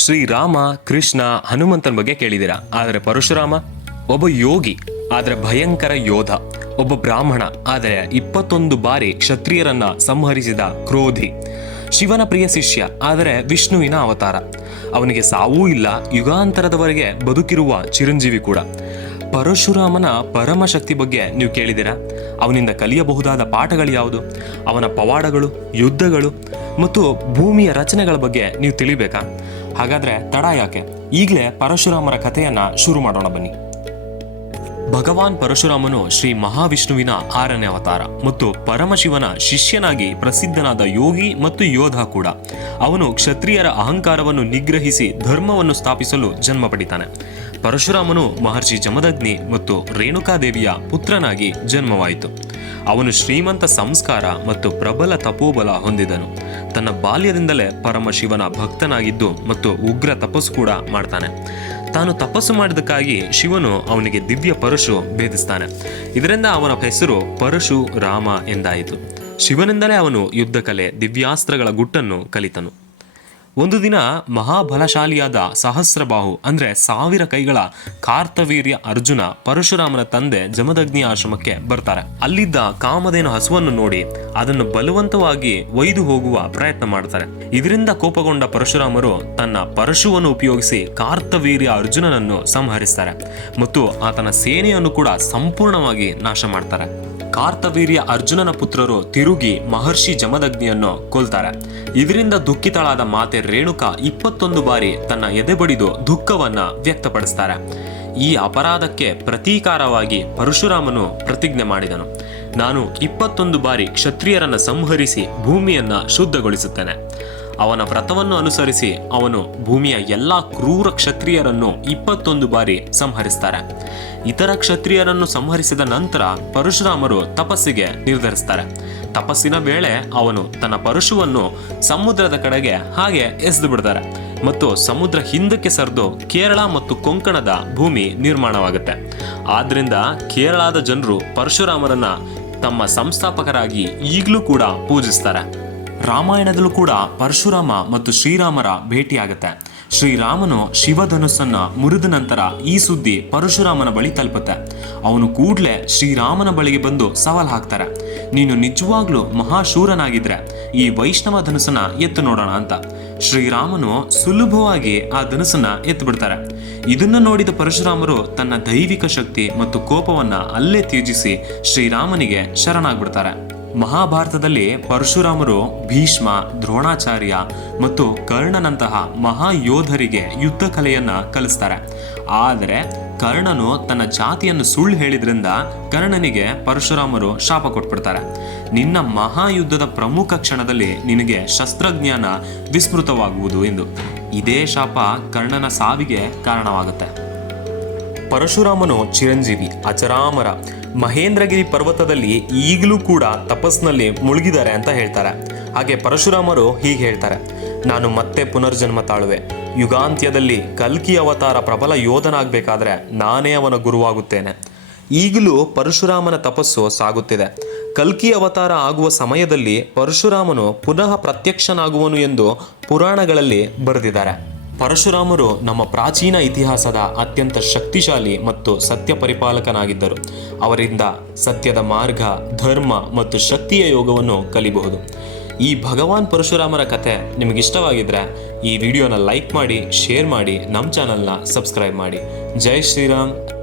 ಶ್ರೀರಾಮ ಕೃಷ್ಣ ಹನುಮಂತನ ಬಗ್ಗೆ ಕೇಳಿದ್ದೀರಾ? ಆದರೆ ಪರಶುರಾಮ, ಒಬ್ಬ ಯೋಗಿ, ಆದರೆ ಭಯಂಕರ ಯೋಧ, ಒಬ್ಬ ಬ್ರಾಹ್ಮಣ, ಆದರೆ ಇಪ್ಪತ್ತೊಂದು ಬಾರಿ ಕ್ಷತ್ರಿಯರನ್ನ ಸಂಹರಿಸಿದ ಕ್ರೋಧಿ. ಶಿವನ ಪ್ರಿಯ ಶಿಷ್ಯ, ಆದರೆ ವಿಷ್ಣುವಿನ ಅವತಾರ. ಅವನಿಗೆ ಸಾವೂ ಇಲ್ಲ, ಯುಗಾಂತರದವರೆಗೆ ಬದುಕಿರುವ ಚಿರಂಜೀವಿ ಕೂಡ. ಪರಶುರಾಮನ ಪರಮಶಕ್ತಿ ಬಗ್ಗೆ ನೀವು ಕೇಳಿದಿರಾ ಅವನಿಂದ ಕಲಿಯಬಹುದಾದ ಪಾಠಗಳು ಯಾವುದು? ಅವನ ಪವಾಡಗಳು, ಯುದ್ಧಗಳು, ಮತ್ತು ಭೂಮಿಯ ರಚನೆಗಳ ಬಗ್ಗೆ ನೀವು ತಿಳಿಬೇಕಾ? ಹಾಗಾದ್ರೆ ತಡ ಯಾಕೆ? ಈಗಲೇ ಪರಶುರಾಮರ ಕಥೆಯನ್ನ ಶುರು ಮಾಡೋಣ ಬನ್ನಿ. ಭಗವಾನ್ ಪರಶುರಾಮನು ಶ್ರೀ ಮಹಾವಿಷ್ಣುವಿನ ಆರನೇ ಅವತಾರ ಮತ್ತು ಪರಮಶಿವನ ಶಿಷ್ಯನಾಗಿ ಪ್ರಸಿದ್ಧನಾದ ಯೋಗಿ ಮತ್ತು ಯೋಧ ಕೂಡ. ಅವನು ಕ್ಷತ್ರಿಯರ ಅಹಂಕಾರವನ್ನು ನಿಗ್ರಹಿಸಿ ಧರ್ಮವನ್ನು ಸ್ಥಾಪಿಸಲು ಜನ್ಮ ಪಡಿತಾನೆ. ಪರಶುರಾಮನು ಮಹರ್ಷಿ ಜಮದಗ್ನಿ ಮತ್ತು ರೇಣುಕಾದೇವಿಯ ಪುತ್ರನಾಗಿ ಜನ್ಮವಾಯಿತು. ಅವನು ಶ್ರೀಮಂತ ಸಂಸ್ಕಾರ ಮತ್ತು ಪ್ರಬಲ ತಪೋಬಲ ಹೊಂದಿದನು. ತನ್ನ ಬಾಲ್ಯದಿಂದಲೇ ಪರಮಶಿವನ ಭಕ್ತನಾಗಿದ್ದು ಮತ್ತು ಉಗ್ರ ತಪಸ್ಸು ಕೂಡ ಮಾಡ್ತಾನೆ. ತಾನು ತಪಸ್ಸು ಮಾಡಿದಕ್ಕಾಗಿ ಶಿವನು ಅವನಿಗೆ ದಿವ್ಯ ಪರಶು ಭೇದಿಸ್ತಾನೆ. ಇದರಿಂದ ಅವನ ಹೆಸರು ಪರಶು ರಾಮ ಎಂದಾಯಿತು. ಶಿವನಿಂದಲೇ ಅವನು ಯುದ್ಧಕಲೆ, ದಿವ್ಯಾಸ್ತ್ರಗಳ ಗುಟ್ಟನ್ನು ಕಲಿತನು. ಒಂದು ದಿನ ಮಹಾಬಲಶಾಲಿಯಾದ ಸಹಸ್ರಬಾಹು, ಅಂದ್ರೆ ಸಾವಿರ ಕೈಗಳ ಕಾರ್ತವೀರ್ಯ ಅರ್ಜುನ ಪರಶುರಾಮನ ತಂದೆ ಜಮದಗ್ನಿ ಆಶ್ರಮಕ್ಕೆ ಬರ್ತಾರೆ. ಅಲ್ಲಿದ್ದ ಕಾಮಧೇನು ಹಸುವನ್ನು ನೋಡಿ ಅದನ್ನು ಬಲವಂತವಾಗಿ ಒಯ್ದು ಹೋಗುವ ಪ್ರಯತ್ನ ಮಾಡ್ತಾರೆ. ಇದರಿಂದ ಕೋಪಗೊಂಡ ಪರಶುರಾಮರು ತನ್ನ ಪರಶುವನ್ನು ಉಪಯೋಗಿಸಿ ಕಾರ್ತವೀರ್ಯ ಅರ್ಜುನನನ್ನು ಸಂಹರಿಸ್ತಾರೆ ಮತ್ತು ಆತನ ಸೇನೆಯನ್ನು ಕೂಡ ಸಂಪೂರ್ಣವಾಗಿ ನಾಶ ಮಾಡ್ತಾರೆ. ಕಾರ್ತವೀರ್ಯ ಅರ್ಜುನನ ಪುತ್ರರು ತಿರುಗಿ ಮಹರ್ಷಿ ಜಮದಗ್ನಿಯನ್ನು ಕೊಲ್ತಾರೆ. ಇದರಿಂದ ದುಃಖಿತಳಾದ ಮಾತೆ ರೇಣುಕಾ ಇಪ್ಪತ್ತೊಂದು ಬಾರಿ ತನ್ನ ಎದೆ ಬಡಿದು ದುಃಖವನ್ನ ವ್ಯಕ್ತಪಡಿಸ್ತಾರೆ. ಈ ಅಪರಾಧಕ್ಕೆ ಪ್ರತೀಕಾರವಾಗಿ ಪರಶುರಾಮನು ಪ್ರತಿಜ್ಞೆ ಮಾಡಿದನು. ನಾನು ಇಪ್ಪತ್ತೊಂದು ಬಾರಿ ಕ್ಷತ್ರಿಯರನ್ನ ಸಂಹರಿಸಿ ಭೂಮಿಯನ್ನ ಶುದ್ಧಗೊಳಿಸುತ್ತೇನೆ. ಅವನ ವ್ರತವನ್ನು ಅನುಸರಿಸಿ ಅವನು ಭೂಮಿಯ ಎಲ್ಲಾ ಕ್ರೂರ ಕ್ಷತ್ರಿಯರನ್ನು ಇಪ್ಪತ್ತೊಂದು ಬಾರಿ ಸಂಹರಿಸ್ತಾರೆ. ಇತರ ಕ್ಷತ್ರಿಯರನ್ನು ಸಂಹರಿಸಿದ ನಂತರ ಪರಶುರಾಮರು ತಪಸ್ಸಿಗೆ ನಿರ್ಧರಿಸ್ತಾರೆ. ತಪಸ್ಸಿನ ವೇಳೆ ಅವನು ತನ್ನ ಪರಶುವನ್ನು ಸಮುದ್ರದ ಕಡೆಗೆ ಹಾಗೆ ಎಸೆದು ಬಿಡ್ತಾರೆ ಮತ್ತು ಸಮುದ್ರ ಹಿಂದಕ್ಕೆ ಸರಿದು ಕೇರಳ ಮತ್ತು ಕೊಂಕಣದ ಭೂಮಿ ನಿರ್ಮಾಣವಾಗುತ್ತೆ. ಆದ್ರಿಂದ ಕೇರಳದ ಜನರು ಪರಶುರಾಮರನ್ನ ತಮ್ಮ ಸಂಸ್ಥಾಪಕರಾಗಿ ಈಗಲೂ ಕೂಡ ಪೂಜಿಸ್ತಾರೆ. ರಾಮಾಯಣದಲ್ಲೂ ಕೂಡ ಪರಶುರಾಮ ಮತ್ತು ಶ್ರೀರಾಮರ ಭೇಟಿಯಾಗುತ್ತೆ. ಶ್ರೀರಾಮನು ಶಿವಧನುಸ್ಸನ್ನ ಮುರಿದ ನಂತರ ಈ ಸುದ್ದಿ ಪರಶುರಾಮನ ಬಳಿ ತಲುಪುತ್ತೆ. ಅವನು ಕೂಡಲೇ ಶ್ರೀರಾಮನ ಬಳಿಗೆ ಬಂದು ಸವಾಲ್ ಹಾಕ್ತಾರೆ. ನೀನು ನಿಜವಾಗ್ಲೂ ಮಹಾಶೂರನಾಗಿದ್ರೆ ಈ ವೈಷ್ಣವ ಧನುಸನ್ನ ಎತ್ತು ನೋಡೋಣ ಅಂತ. ಶ್ರೀರಾಮನು ಸುಲಭವಾಗಿ ಆ ಧನುಸನ್ನ ಎತ್ತು ಬಿಡ್ತಾರೆ ಇದನ್ನು ನೋಡಿದ ಪರಶುರಾಮರು ತನ್ನ ದೈವಿಕ ಶಕ್ತಿ ಮತ್ತು ಕೋಪವನ್ನ ಅಲ್ಲೇ ತ್ಯಜಿಸಿ ಶ್ರೀರಾಮನಿಗೆ ಶರಣಾಗ್ಬಿಡ್ತಾರೆ. ಮಹಾಭಾರತದಲ್ಲಿ ಪರಶುರಾಮರು ಭೀಷ್ಮ, ದ್ರೋಣಾಚಾರ್ಯ ಮತ್ತು ಕರ್ಣನಂತಹ ಮಹಾಯೋಧರಿಗೆ ಯುದ್ಧ ಕಲೆಯನ್ನ ಕಲಿಸ್ತಾರೆ. ಆದರೆ ಕರ್ಣನು ತನ್ನ ಜಾತಿಯನ್ನು ಸುಳ್ಳು ಹೇಳಿದ್ರಿಂದ ಕರ್ಣನಿಗೆ ಪರಶುರಾಮರು ಶಾಪ ಕೊಟ್ಬಿಡ್ತಾರೆ. ನಿನ್ನ ಮಹಾಯುದ್ಧದ ಪ್ರಮುಖ ಕ್ಷಣದಲ್ಲಿ ನಿನಗೆ ಶಸ್ತ್ರಜ್ಞಾನ ವಿಸ್ಮೃತವಾಗುವುದು ಎಂದು. ಇದೇ ಶಾಪ ಕರ್ಣನ ಸಾವಿಗೆ ಕಾರಣವಾಗುತ್ತೆ. ಪರಶುರಾಮನು ಚಿರಂಜೀವಿ, ಅಚರಾಮರ, ಮಹೇಂದ್ರಗಿರಿ ಪರ್ವತದಲ್ಲಿ ಈಗಲೂ ಕೂಡ ತಪಸ್ನಲ್ಲಿ ಮುಳುಗಿದ್ದಾರೆ ಅಂತ ಹೇಳ್ತಾರೆ. ಹಾಗೆ ಪರಶುರಾಮರು ಹೀಗೆ ಹೇಳ್ತಾರೆ, ನಾನು ಮತ್ತೆ ಪುನರ್ಜನ್ಮ ತಾಳುವೆ. ಯುಗಾಂತ್ಯದಲ್ಲಿ ಕಲ್ಕಿ ಅವತಾರ ಪ್ರಬಲ ಯೋಧನಾಗಬೇಕಾದ್ರೆ ನಾನೇ ಅವನ ಗುರುವಾಗುತ್ತೇನೆ. ಈಗಲೂ ಪರಶುರಾಮನ ತಪಸ್ಸು ಸಾಗುತ್ತಿದೆ. ಕಲ್ಕಿ ಅವತಾರ ಆಗುವ ಸಮಯದಲ್ಲಿ ಪರಶುರಾಮನು ಪುನಃ ಪ್ರತ್ಯಕ್ಷನಾಗುವನು ಎಂದು ಪುರಾಣಗಳಲ್ಲಿ ಬರೆದಿದ್ದಾರೆ. ಪರಶುರಾಮರು ನಮ್ಮ ಪ್ರಾಚೀನ ಇತಿಹಾಸದ ಅತ್ಯಂತ ಶಕ್ತಿಶಾಲಿ ಮತ್ತು ಸತ್ಯ ಪರಿಪಾಲಕನಾಗಿದ್ದರು. ಅವರಿಂದ ಸತ್ಯದ ಮಾರ್ಗ, ಧರ್ಮ ಮತ್ತು ಶಕ್ತಿಯ ಯೋಗವನ್ನು ಕಲಿಬಹುದು. ಈ ಭಗವಾನ್ ಪರಶುರಾಮರ ಕಥೆ ನಿಮಗಿಷ್ಟವಾಗಿದ್ರೆ ಈ ವಿಡಿಯೋನ ಲೈಕ್ ಮಾಡಿ, ಶೇರ್ ಮಾಡಿ, ನಮ್ಮ ಚಾನಲ್ನ ಸಬ್ಸ್ಕ್ರೈಬ್ ಮಾಡಿ. ಜೈ ಶ್ರೀರಾಮ್.